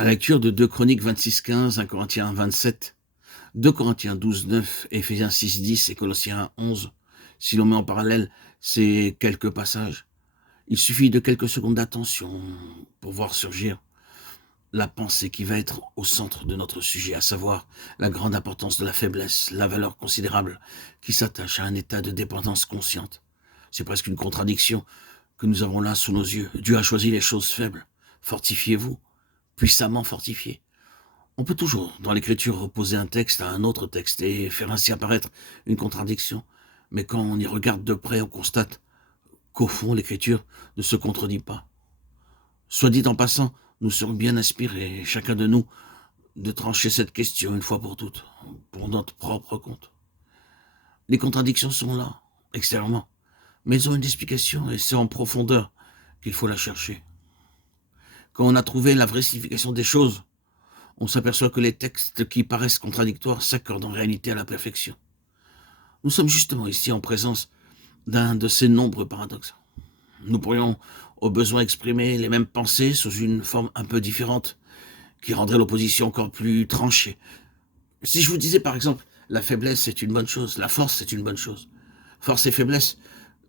À la lecture de 2 Chroniques 26:15, 1 Corinthiens 27, 2 Corinthiens 12:9, Éphésiens 6:10 et Colossiens 11, si l'on met en parallèle ces quelques passages, il suffit de quelques secondes d'attention pour voir surgir la pensée qui va être au centre de notre sujet, à savoir la grande importance de la faiblesse, la valeur considérable qui s'attache à un état de dépendance consciente. C'est presque une contradiction que nous avons là sous nos yeux. Dieu a choisi les choses faibles. Fortifiez-vous, puissamment fortifiés. On peut toujours, dans l'écriture, opposer un texte à un autre texte et faire ainsi apparaître une contradiction. Mais quand on y regarde de près, on constate qu'au fond, l'écriture ne se contredit pas. Soit dit en passant, nous serons bien inspirés, chacun de nous, de trancher cette question une fois pour toutes, pour notre propre compte. Les contradictions sont là, extérieurement, mais elles ont une explication et c'est en profondeur qu'il faut la chercher. Quand on a trouvé la vraie signification des choses, on s'aperçoit que les textes qui paraissent contradictoires s'accordent en réalité à la perfection. Nous sommes justement ici en présence d'un de ces nombreux paradoxes. Nous pourrions au besoin exprimer les mêmes pensées sous une forme un peu différente, qui rendrait l'opposition encore plus tranchée. Si je vous disais par exemple, la faiblesse c'est une bonne chose, la force c'est une bonne chose. Force et faiblesse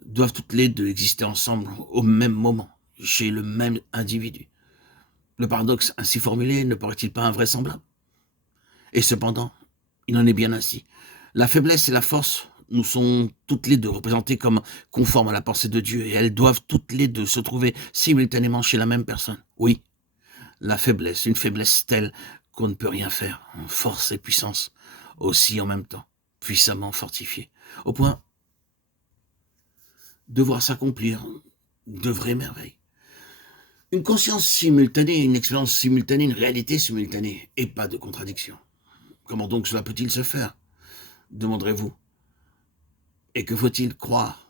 doivent toutes les deux exister ensemble au même moment, chez le même individu. Le paradoxe ainsi formulé ne paraît-il pas invraisemblable? Et cependant, il en est bien ainsi. La faiblesse et la force nous sont toutes les deux représentées comme conformes à la pensée de Dieu et elles doivent toutes les deux se trouver simultanément chez la même personne. Oui, la faiblesse, une faiblesse telle qu'on ne peut rien faire. Force et puissance aussi en même temps, puissamment fortifiées, au point de voir s'accomplir de vraies merveilles. Une conscience simultanée, une expérience simultanée, une réalité simultanée, et pas de contradiction. Comment donc cela peut-il se faire, demanderez-vous? Et que faut-il croire?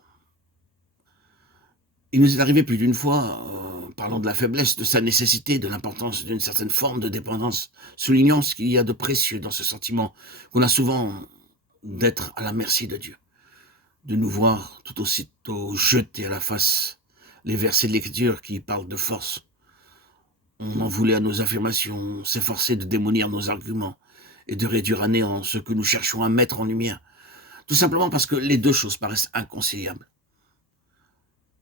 Il nous est arrivé plus d'une fois, parlant de la faiblesse, de sa nécessité, de l'importance d'une certaine forme de dépendance, soulignant ce qu'il y a de précieux dans ce sentiment qu'on a souvent d'être à la merci de Dieu, de nous voir tout aussitôt jeter à la face les versets de l'Écriture qui parlent de force. On en voulait à nos affirmations, s'efforcer de démolir nos arguments et de réduire à néant ce que nous cherchons à mettre en lumière, tout simplement parce que les deux choses paraissent inconciliables.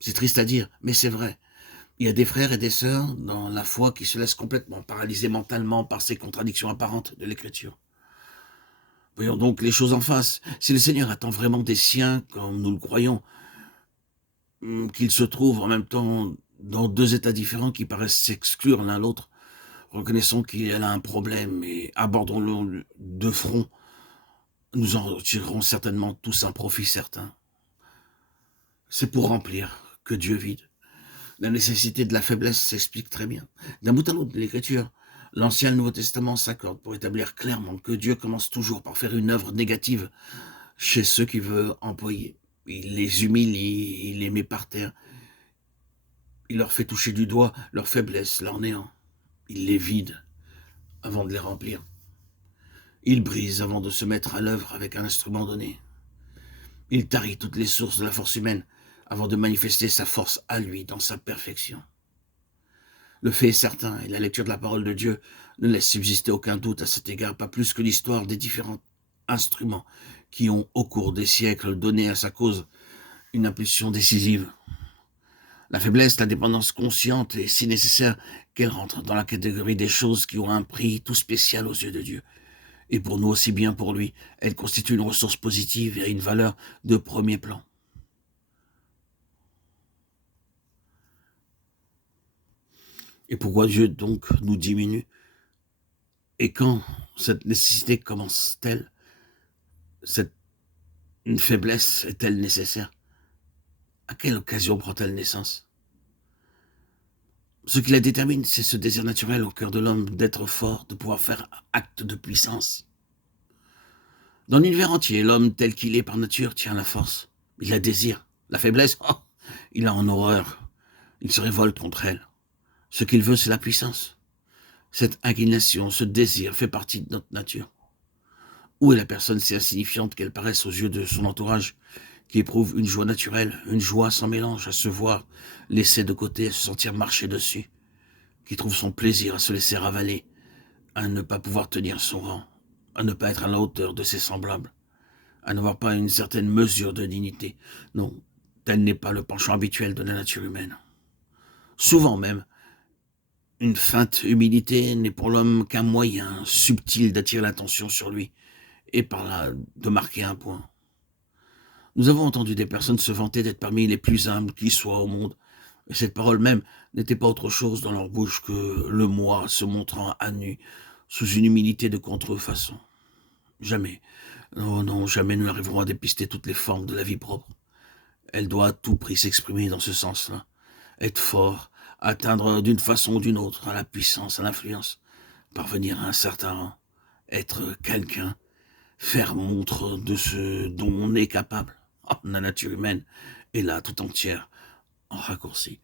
C'est triste à dire, mais c'est vrai. Il y a des frères et des sœurs dans la foi qui se laissent complètement paralyser mentalement par ces contradictions apparentes de l'Écriture. Voyons donc les choses en face. Si le Seigneur attend vraiment des siens, comme nous le croyons, qu'ils se trouvent en même temps dans deux états différents qui paraissent s'exclure l'un l'autre, reconnaissons qu'il a un problème et abordons-le de front. Nous en tirerons certainement tous un profit certain. C'est pour remplir que Dieu vide. La nécessité de la faiblesse s'explique très bien. D'un bout à l'autre de l'Écriture, l'Ancien et le Nouveau Testament s'accordent pour établir clairement que Dieu commence toujours par faire une œuvre négative chez ceux qu'il veut employer. Il les humilie, il les met par terre. Il leur fait toucher du doigt leur faiblesse, leur néant. Il les vide avant de les remplir. Il brise avant de se mettre à l'œuvre avec un instrument donné. Il tarit toutes les sources de la force humaine avant de manifester sa force à lui dans sa perfection. Le fait est certain, et la lecture de la parole de Dieu ne laisse subsister aucun doute à cet égard, pas plus que l'histoire des différents instruments qui ont, au cours des siècles, donné à sa cause une impulsion décisive. La faiblesse, la dépendance consciente est si nécessaire qu'elle rentre dans la catégorie des choses qui ont un prix tout spécial aux yeux de Dieu. Et pour nous aussi bien pour lui, elle constitue une ressource positive et une valeur de premier plan. Et pourquoi Dieu donc nous diminue? Et quand cette nécessité commence-t-elle? Une faiblesse est-elle nécessaire? À quelle occasion prend-elle naissance? Ce qui la détermine, c'est ce désir naturel au cœur de l'homme d'être fort, de pouvoir faire acte de puissance. Dans l'univers entier, l'homme tel qu'il est par nature tient la force. Il la désire. La faiblesse, il a en horreur. Il se révolte contre elle. Ce qu'il veut, c'est la puissance. Cette inclination, ce désir fait partie de notre nature. Où est la personne si insignifiante qu'elle paraisse aux yeux de son entourage, qui éprouve une joie naturelle, une joie sans mélange à se voir laissée de côté, à se sentir marcher dessus, qui trouve son plaisir à se laisser avaler à ne pas pouvoir tenir son rang, à ne pas être à la hauteur de ses semblables, à n'avoir pas une certaine mesure de dignité. Non, tel n'est pas le penchant habituel de la nature humaine. Souvent même, une feinte humilité n'est pour l'homme qu'un moyen subtil d'attirer l'attention sur lui et par là de marquer un point. Nous avons entendu des personnes se vanter d'être parmi les plus humbles qui soient au monde, et cette parole même n'était pas autre chose dans leur bouche que le moi se montrant à nu sous une humilité de contrefaçon. Jamais, non, non, jamais nous n'arriverons à dépister toutes les formes de la vie propre. Elle doit à tout prix s'exprimer dans ce sens-là. Être fort, atteindre d'une façon ou d'une autre à la puissance, à l'influence, parvenir à un certain rang, être quelqu'un, faire montre de ce dont on est capable. Oh, la nature humaine est là tout entière, en raccourci.